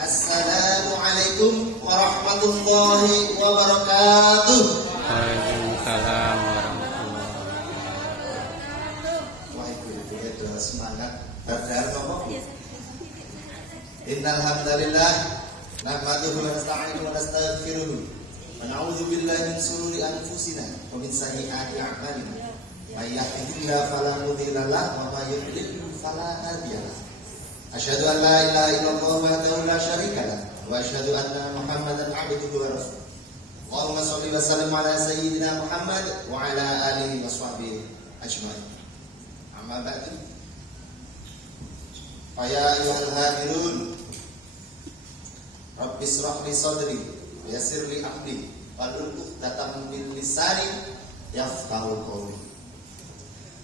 Assalamualaikum warahmatullahi wabarakatuh. Waalaikumsalam warahmatullahi wabarakatuh. Wah, itu adalah semangat berdar ngomong. Innal hamdalillah nahmaduhu wa nasta'inuhu wa nastaghfiruh. Wa na'udzu billahi min shururi anfusina wa min sayyiati a'malina. May yahdihillahu fala mudilla lahu wa may yudlil fala hadiya lahu. Asyhadu an la ilaha illallah wahdahu la syarika lahu wa asyhadu anna Muhammadan 'abduhu wa rasuluh. Allahumma shalli wa sallim ala sayyidina Muhammad wa ala alihi wa sahbihi ajmain. Amma ba'du. Fa ya ayyuhal hadirun, Rabbi ishrah li sadri wa yassir li amri wahlul 'uqdatam min lisani yafqahu qawli.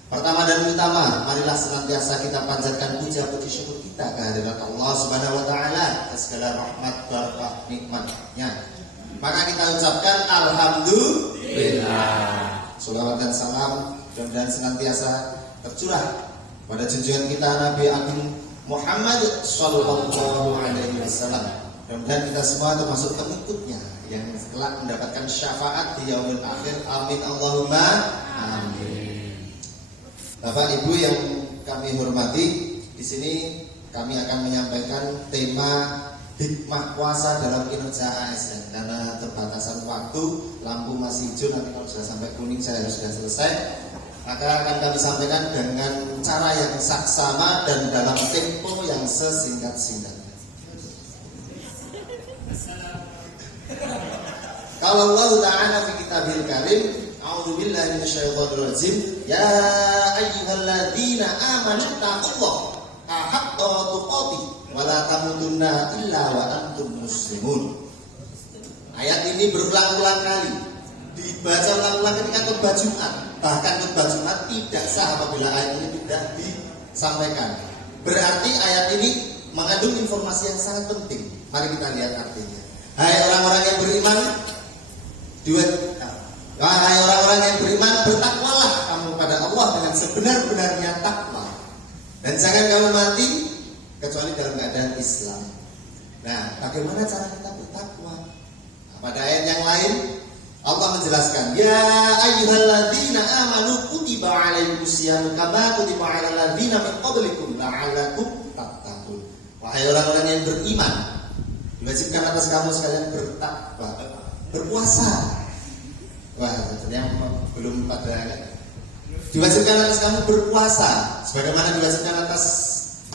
Pertama dan utama, marilah senantiasa kita panjatkan puja puji syukur kita kehadirat Allah Subhanahu wa taala atas segala rahmat barakah nikmatnya. Maka kita ucapkan alhamdulillah. Shalawat dan salam dan senantiasa tercurah pada junjungan kita Nabi Agung Muhammad sallallahu alaihi wasallam. Dan kita semua termasuk pengikutnya yang telah mendapatkan syafaat di yaumil akhir. Amin Allahumma amin. Bapak Ibu yang kami hormati, di sini kami akan menyampaikan tema hikmah puasa dalam kinerja ASN. Karena terbatasan waktu, lampu masih hijau, nanti kalau sudah sampai kuning saya harus sudah selesai. Maka akan kami sampaikan dengan cara yang saksama dan dalam tempo yang sesingkat-singkatnya. Kalau Allah Ta'ala fi kitabil karim, a'udzubillahi minasyaitonir rajim. Ya ayyuhalladzina amanu taqullaha haqqa tuqatih wa la tamutunna illa wa antum muslimun. Ayat ini berulang-ulang kali dibaca ulang-ulang ketika khutbah Jumat. Bahkan khutbah Jumat tidak sah apabila ayat ini tidak disampaikan. Berarti ayat ini mengandung informasi yang sangat penting. Mari kita lihat artinya. Hai orang-orang yang beriman, wahai orang-orang yang beriman, bertakwalah kamu pada Allah dengan sebenar-benarnya takwa, dan jangan kamu mati kecuali dalam keadaan Islam. Nah, bagaimana cara kita bertakwa? Nah, pada ayat yang lain Allah menjelaskan, ya ayyuhalladzina amanu kutiba alaikumusyamu kama kutiba alal ladzina min qablikum la'allakum tattaqun. Wahai orang-orang yang beriman, diwajibkan atas kamu sekalian bertakwa, berpuasa. Wah, ternyata belum pada. Diwajibkan atas kamu berpuasa, sebagaimana diwajibkan atas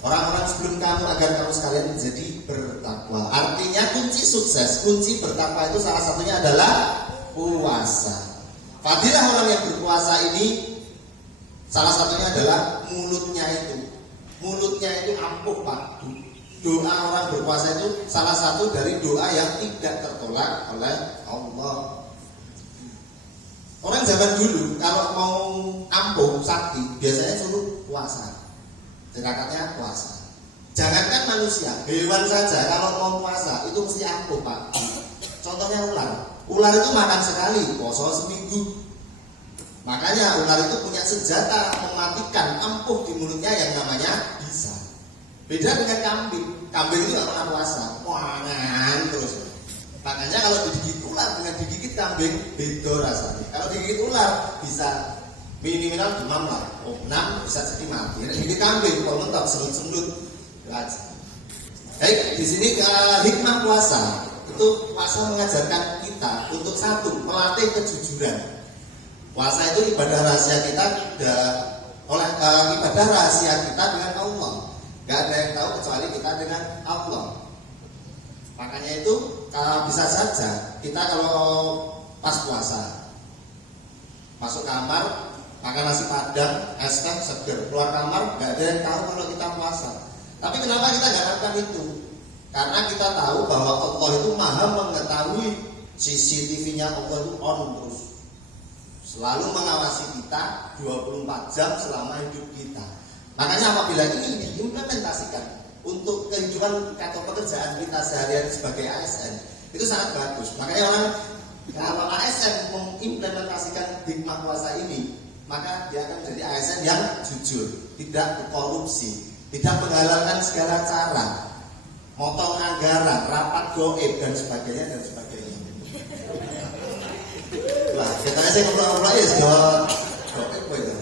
orang-orang sebelum kamu agar kamu sekalian menjadi bertakwa. Artinya kunci sukses, kunci bertakwa itu salah satunya adalah puasa. Fadilah orang yang berpuasa ini salah satunya adalah mulutnya itu. Mulutnya itu ampuh Pak. Doa orang berpuasa itu salah satu dari doa yang tidak tertolak oleh Allah. Orang zaman dulu kalau mau ampuh sakit biasanya suruh puasa. Tindakannya puasa. Jangankan manusia, hewan saja kalau mau puasa itu mesti ampuh Pak. Contohnya ular. Ular itu makan sekali, puasa seminggu. Makanya ular itu punya senjata mematikan ampuh di mulutnya yang namanya bisa. Beda dengan kambing. Kambing itu nggak pernah puasa, wangan terus. Makanya kalau digigit ular dengan digigit kambing beda rasanya. Kalau digigit ular bisa minimal demam lah, demam bisa jadi mati. Digigit kambing kalau mentok selut-selut. Baik, di sini hikmah puasa itu puasa mengajarkan kita untuk satu melatih kejujuran. Puasa itu ibadah rahasia kita ibadah rahasia kita dengan Allah. Gak ada yang tahu kecuali kita dengan Allah. Makanya itu bisa saja kita kalau pas puasa masuk kamar makan nasi padang, es teh seger, keluar kamar gak ada yang tahu kalau kita puasa. Tapi kenapa kita gak lakukan itu? Karena kita tahu bahwa Allah itu maha mengetahui, CCTV-nya Allah itu on terus, selalu mengawasi kita 24 jam selama hidup kita. Makanya apabila ini diimplementasikan untuk kehidupan atau pekerjaan kita sehari-hari sebagai ASN, itu sangat bagus. Makanya orang kalau ASN mengimplementasikan hikmah puasa ini, maka dia akan menjadi ASN yang jujur, tidak korupsi, tidak menghalalkan segala cara, motong anggaran, sholat goib dan sebagainya dan sebagainya. Wah, kita sih ngobrol-ngobrol ya goib itu.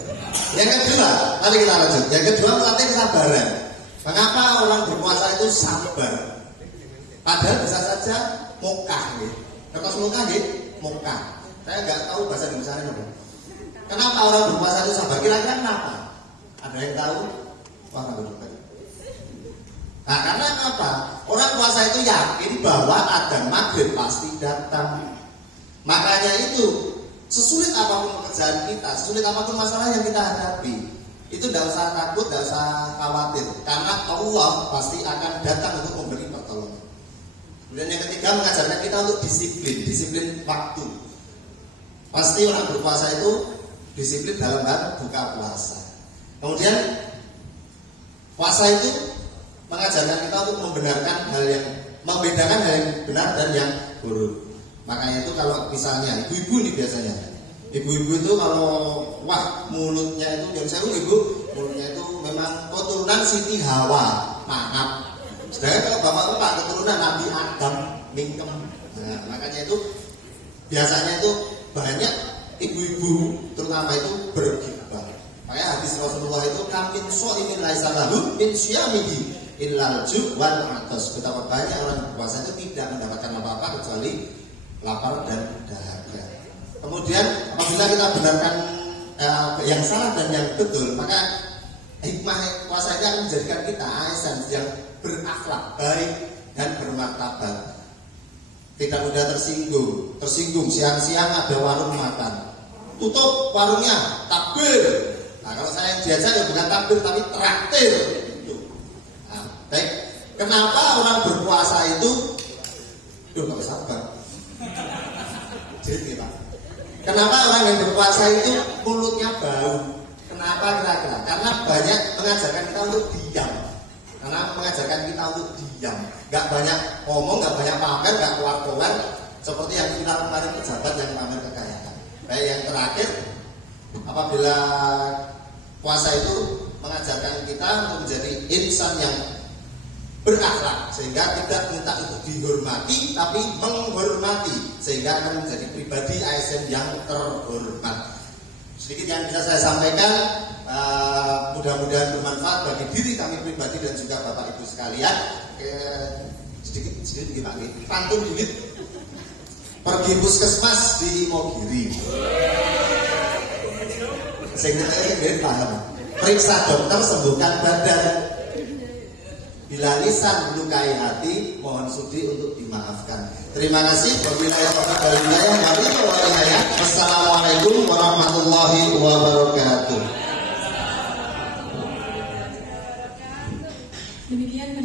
Yang kedua, mari kita lanjut. Yang kedua melatih kesabaran. Mengapa orang berpuasa itu sabar? Padahal bisa saja mokah, ya. Kertas mokah, ya, mokah. Saya nggak tahu bahasa Indonesia apa. Kenapa orang berpuasa itu sabar? Kira-kira kenapa? Ada yang tahu? Wah, nggak betul. Nah, karena apa? Orang puasa itu yakin bahwa adzan maghrib pasti datang. Makanya itu, sesulit apapun pekerjaan kita, sesulit apapun masalah yang kita hadapi, itu tidak usah takut, tidak usah khawatir, karena Allah pasti akan datang untuk memberi pertolongan. Kemudian yang ketiga, mengajarkan kita untuk disiplin waktu. Pasti orang berpuasa itu disiplin dalam hal buka puasa. Kemudian puasa itu mengajarkan kita untuk membedakan hal yang benar dan yang buruk. Makanya itu kalau misalnya ibu-ibu ini biasanya, ibu-ibu itu kalau mulutnya itu, yang saya ibu mulutnya itu memang keturunan Siti Hawa, maaf. Sedangkan kalau bapak keturunan Nabi Adam, mingkem. Nah, makanya itu biasanya itu banyak ibu-ibu terutama itu bergibah. Makanya hadis Rasulullah itu kamin so'imin laisa lahu min syamihi illal ju' wal atas. Betapa banyak orang berpuasa itu tidak mendapatkan apa-apa kecuali lapar dan dahaga. Kemudian apabila kita benarkan yang salah dan yang betul, maka hikmah puasa ini akan menjadikan kita asn yang berakhlak baik dan bermartabat. Tidak mudah tersinggung siang-siang ada warung makan, tutup warungnya, takbir. Nah, kalau saya yang diajak ya bukan takbir tapi traktir. Nah, baik. Kenapa orang berpuasa itu nggak sabar? Jadi Pak, kenapa orang yang berpuasa itu mulutnya bau? Kenapa kira-kira? Karena banyak mengajarkan kita untuk diam. Gak banyak ngomong, gak banyak pamer, gak keluar-keluar seperti yang kita kemarin pejabat yang pamer kekayaan. Baik, yang terakhir, apabila puasa itu mengajarkan kita untuk menjadi insan yang berakhlak, sehingga tidak minta untuk dihormati tapi menghormati, sehingga akan menjadi pribadi ASN yang terhormat. Sedikit yang bisa saya sampaikan, mudah-mudahan bermanfaat bagi diri kami pribadi dan juga Bapak Ibu sekalian. Sedikit gimana? Pantun dikit. Pergi puskesmas di Imogiri. Sehingga saya paham. Periksa dokter, sembuhkan badan. Bila lisan melukai hati, mohon sudi untuk dimaafkan. Terima kasih. Wabillahi taufiq wal hidayah. Assalamualaikum warahmatullahi wabarakatuh.